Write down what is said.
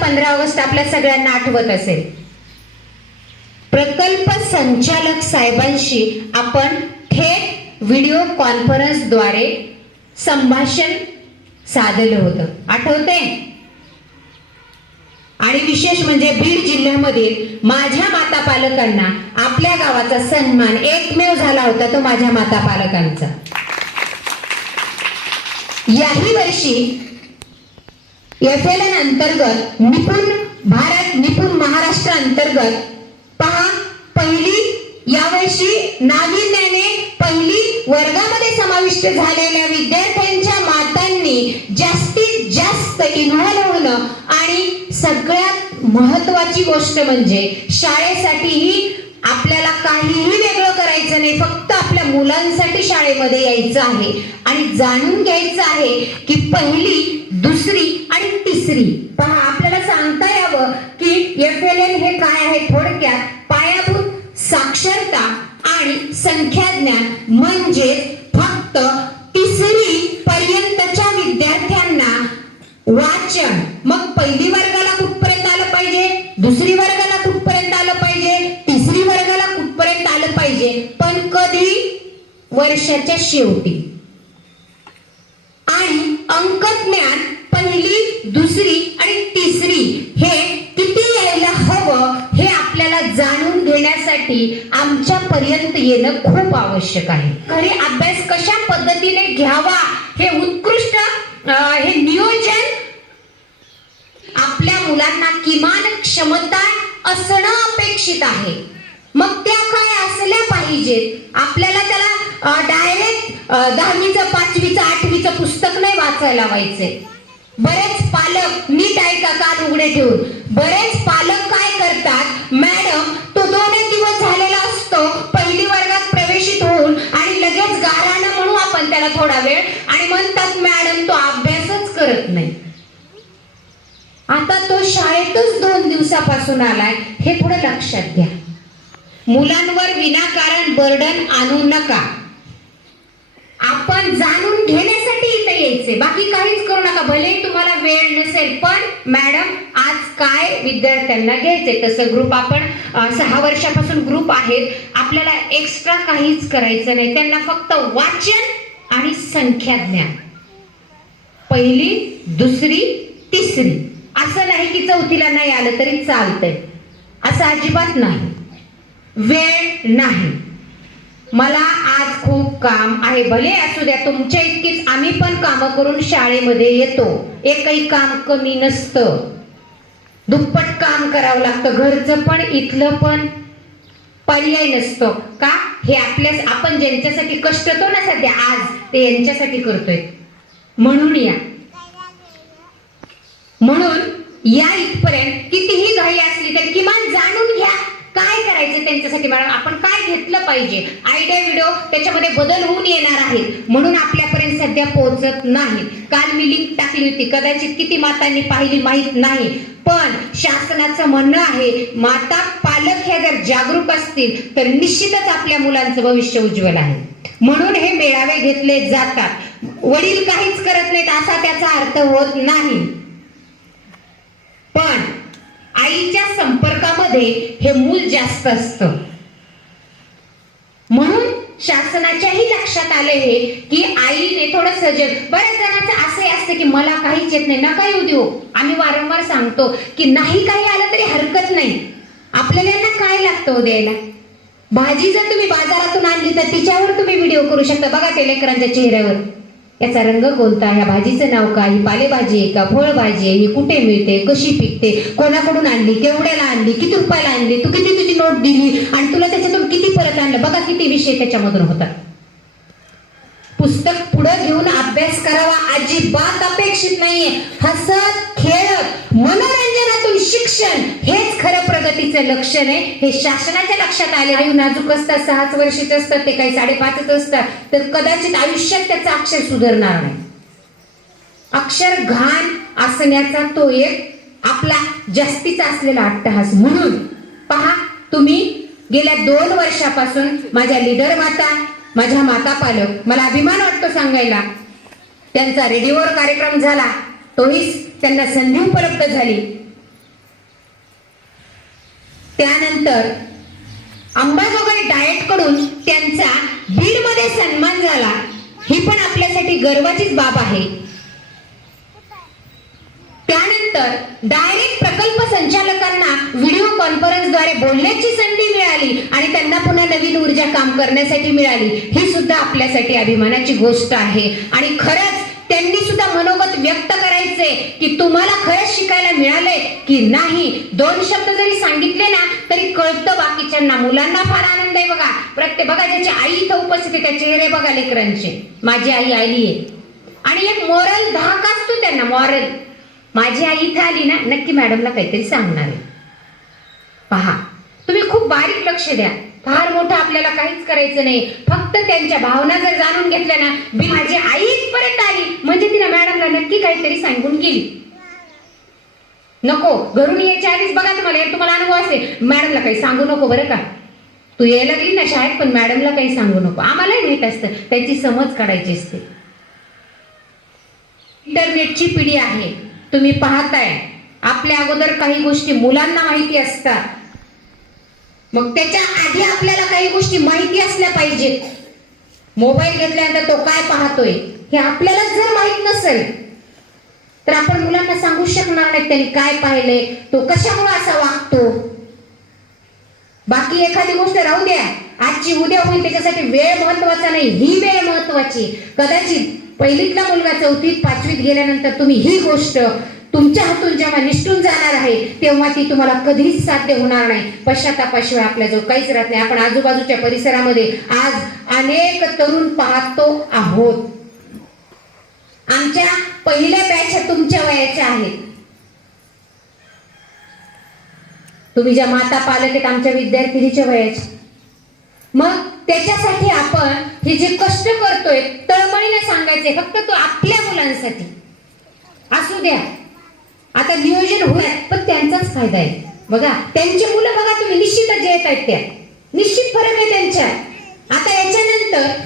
पंधरा ऑगस्ट आपल्या सगळ्यांना आठवत असेल. प्रकल्प संचालक साहेबांशी आपण थेट व्हिडिओ कॉन्फरन्सद्वारे संभाषण साधलं होतं. आठवते आणि विशेष म्हणजे बीड जिल्ह्यामधील माझ्या माता पालकांना आपल्या गावाचा सन्मान एकमेव झाला होता तो माझ्या माता पालकांचा याही वर्षी एफ एल एन अंतर्गत निपुण भारत निपुण महाराष्ट्र अंतर्गत पहा पहिली यावर्षी नाविन्याने पहिली वर्गामध्ये समाविष्ट झालेल्या विद्यार्थ्यांच्या मातांनी जास्तीत जास्त इन्व्हॉल्व्ह होणं आणि सगळ्यात महत्वाची गोष्ट म्हणजे शाळेसाठीही आपल्याला काहीही वेगळं करायचं नाही फक्त आपल्या मुलांसाठी शाळेमध्ये यायचं आहे. आणि जाणून घ्यायचं आहे की पहिली दुसरी आणि तिसरी. पहा आपल्याला सांगता यावं की एफ एल एल हे काय आहे थोडक्यात? पायाभूत साक्षरता आणि संख्याज्ञान म्हणजे फक्त तिसरी पर्यंतच्या विद्यार्थ्यांना वाचन. मग पहिली वर्गाला कुठपर्यंत आलं पाहिजे? दुसरी वर्गाला कुठपर्यंत आलं पाहिजे? तिसरी वर्गाला कुठपर्यंत आलं पाहिजे? पण कधी? वर्षाच्या शेवटी आणि अंकज्ञान पहिली दुसरी आणि तिसरी हे किती यायला हवं हे आपल्याला जाणून घेण्यासाठी आमच्या पर्यंत येणं खूप आवश्यक आहे. खरी अभ्यास कशा पद्धतीने घ्यावा हे उत्कृष्ट हे नियोजन आपल्या मुलांना किमान क्षमता असणं अपेक्षित आहे. मग त्या काय असल्या पाहिजेत? आपल्याला त्याला डायरेक्ट दहावीचं पाचवीचं आठवीचं पुस्तक नाही वाचायला व्हायचंय. बरेच पालक नीट ऐका कान उघडे ठेवून? बरेच पालक काय करतात? मॅडम तो दोन एक दिवस झालेला असतो पहिली वर्गात प्रवेशित होऊन आणि लगेच गाराणं म्हणू आपण त्याला थोडा वेळ. आणि म्हणतात मॅडम तो अभ्यासच करत नाही. आता तो शाळेतच दोन दिवसापासून आलाय. हे थोडं लक्षात घ्या. मुलांवर विनाकारण बर्डन आणू नका. आपण जाणून घेणे द्यायचे बाकी काहीच करू नका. भले तुम्हाला वेळ नसेल पण मॅडम आज काय विद्यार्थ्यांना घ्यायचे तसं ग्रुप आपण सहा वर्षापासून ग्रुप आहेत. आपल्याला एक्स्ट्रा काहीच करायचं नाही. त्यांना फक्त वाचन आणि संख्या ज्ञान पहिली दुसरी तिसरी. असं नाही की चौथीला नाही आलं तरी चालतंय. असं अजिबात नाही. वेळ नाही. मला आज खूप काम आहे. भले असू द्या तुमच्या इतकीच आम्ही पण कामं करून शाळेमध्ये येतो. एकही काम कमी नसतं. दुप्पट काम करावं लागतं. घरचं पण इथलं पण पर्याय नसतो. का? हे आपल्या आपण ज्यांच्यासाठी कष्ट ना सध्या आज ते यांच्यासाठी करतोय. म्हणून या. म्हणून या इथपर्यंत कितीही घाई असली तरी किमान जाणून काय करायचे त्यांच्यासाठी मॅडम? आपण काय घेतलं पाहिजे? आयडिया व्हिडिओ त्याच्यामध्ये बदल होऊन येणार आहेत. म्हणून आपल्यापर्यंत सध्या पोहोचत नाही. काल मी लिंक टाकली होती. कदाचित किती मातांनी पाहिली माहीत नाही. पण शासनाचं म्हणणं आहे माता पालक ह्या जर जागरूक असतील तर निश्चितच आपल्या मुलांचं भविष्य उज्ज्वल आहे. म्हणून हे मेळावे घेतले जातात. वडील काहीच करत नाहीत असा त्याचा अर्थ होत नाही. पण आईच्या संपर्कामध्ये हे मूल जास्त असतं. म्हणून शासनाच्याही लक्षात आले हे की आईने थोडं सजग बऱ्याच जणांचं असंही असतं की मला काहीच येत नाही नका येऊ देऊ. आम्ही वारंवार सांगतो की नाही काही आलं तरी हरकत नाही. आपल्याला यांना काय लागतं हो द्यायला? भाजी जर तुम्ही बाजारातून आणली तर तिच्यावर तुम्ही व्हिडिओ करू शकता. बघा ते लेकरांच्या चेहऱ्यावर. याचा रंग कोणता? ह्या भाजीचं नाव काय? ही पालेभाजी आहे का? फळभाजी आहे? ही कुठे मिळते? कशी पिकते? कोणाकडून आणली? केवढ्याला आणली? किती रुपयाला आणली? तू किती तुझी नोट दिली? आणि तुला त्याच्यातून किती परत आणलं? बघा किती विषय त्याच्यामधून होतात. पुस्तक पुढे घेऊन अभ्यास करावा. अजिबात अपेक्षित नाहीये. हसत खेळत मनोरंजनातून शिक्षण हेच खरं प्रगतीचं लक्षण आहे. हे शासनाच्या लक्षात आले आयु नाजूक असतात सहाच वर्षीच असतात ते काही साडेपाचच असतात. तर कदाचित आयुष्यात त्याचं अक्षर सुधारणार नाही. अक्षर घाण असण्याचा तो एक आपला जास्तीचा असलेला अट्टहास. म्हणून पहा तुम्ही गेल्या दोन वर्षापासून माझ्या लीडर माता माझ्या माता पालक मला अभिमान वाटतो सांगायला. त्यांचा रेडिओवर कार्यक्रम झाला. तोही त्यांना संधी उपलब्ध झाली. त्यानंतर अंबाजोगाई डायटकडून त्यांचा बीडमध्ये सन्मान झाला. ही पण आपल्यासाठी गर्वाचीच बाब आहे. त्यानंतर डायरेक्ट प्रकल्प संचालकांना व्हिडिओ कॉन्फरन्सद्वारे बोलण्याची संधी मिळाली आणि त्यांना पुन्हा नवीन ऊर्जा काम करण्यासाठी मिळाली. ही सुद्धा आपल्यासाठी अभिमानाची गोष्ट आहे. आणि खरंच त्यांनी सुद्धा मनोगत व्यक्त करायचे की तुम्हाला खरंच शिकायला मिळालंय की नाही. दोन शब्द जरी सांगितले ना तरी कळतं बाकीच्यांना. मुलांना फार आनंद आहे बघा. प्रत्येक बघा ज्याची आई इथं उपस्थित आहे त्या चेहरे बघा लेकरांचे. माझी आई आली आहे आणि एक मॉरल धाक असतो त्यांना मॉरल माझी आई इथे आली ना नक्की मॅडमला काहीतरी सांगणार आहे. पहा तुम्ही खूप बारीक लक्ष द्या. फार मोठं आपल्याला काहीच करायचं नाही. फक्त त्यांच्या भावना जर जाणून घेतल्या ना मी माझी आई इथपर्यंत आली म्हणजे तिने मॅडमला नक्की काहीतरी सांगून गेली. नको घरून यायच्या आधीच बघा तुम्हाला यार तुम्हाला अनुभव असेल. मॅडमला काही सांगू नको बरं का? तू यायला गेली ना शाळेत पण मॅडमला काही सांगू नको. आम्हालाही माहीत असतं त्याची समज काढायची असते. इंटरनेटची पिढी आहे. तुम्ही पाहताय. आपल्या अगोदर काही गोष्टी मुलांना माहिती असतात. मग त्याच्या आधी आपल्याला काही गोष्टी माहिती असल्या पाहिजेत मोबाईल घेतल्यानंतर तो काय पाहतोय हे आपल्याला जर माहीत नसेल तर आपण मुलांना सांगू शकणार नाही त्यांनी काय पाहिलंय तो कशामुळे असा वागतो. बाकी एखादी गोष्ट राहू द्या. आजची उद्या होईल त्याच्यासाठी वेळ महत्त्वाचा नाही. ही वेळ महत्वाची कदाचित पहिलीतला मुलगा चौथीत पाचवीत गेल्यानंतर तुम्ही ही गोष्ट तुमच्या हातून जेव्हा निष्ठून जाणार आहे तेव्हा ती तुम्हाला कधीच साध्य होणार नाही. पश्चातापाशिवाय आपल्याजवळ काहीच राहत नाही. आपण आजूबाजूच्या परिसरामध्ये आज अनेक तरुण पाहतो आहोत. आमच्या पहिल्या बॅच तुमच्या वयाच्या आहेत. तुम्ही ज्या माता पालक आहेत आमच्या विद्यार्थिनीच्या वयाच्या. मग त्याच्यासाठी आपण हे जे कष्ट करतोय तळमळीने सांगायचे फक्त तो आपल्या मुलांसाठी. असू द्या. आता नियोजन होईल पण त्यांचाच फायदा आहे. बघा त्यांची मुलं बघा तुम्ही निश्चितच येत आहेत त्या. निश्चित फरक आहे त्यांच्या. आता याच्यानंतर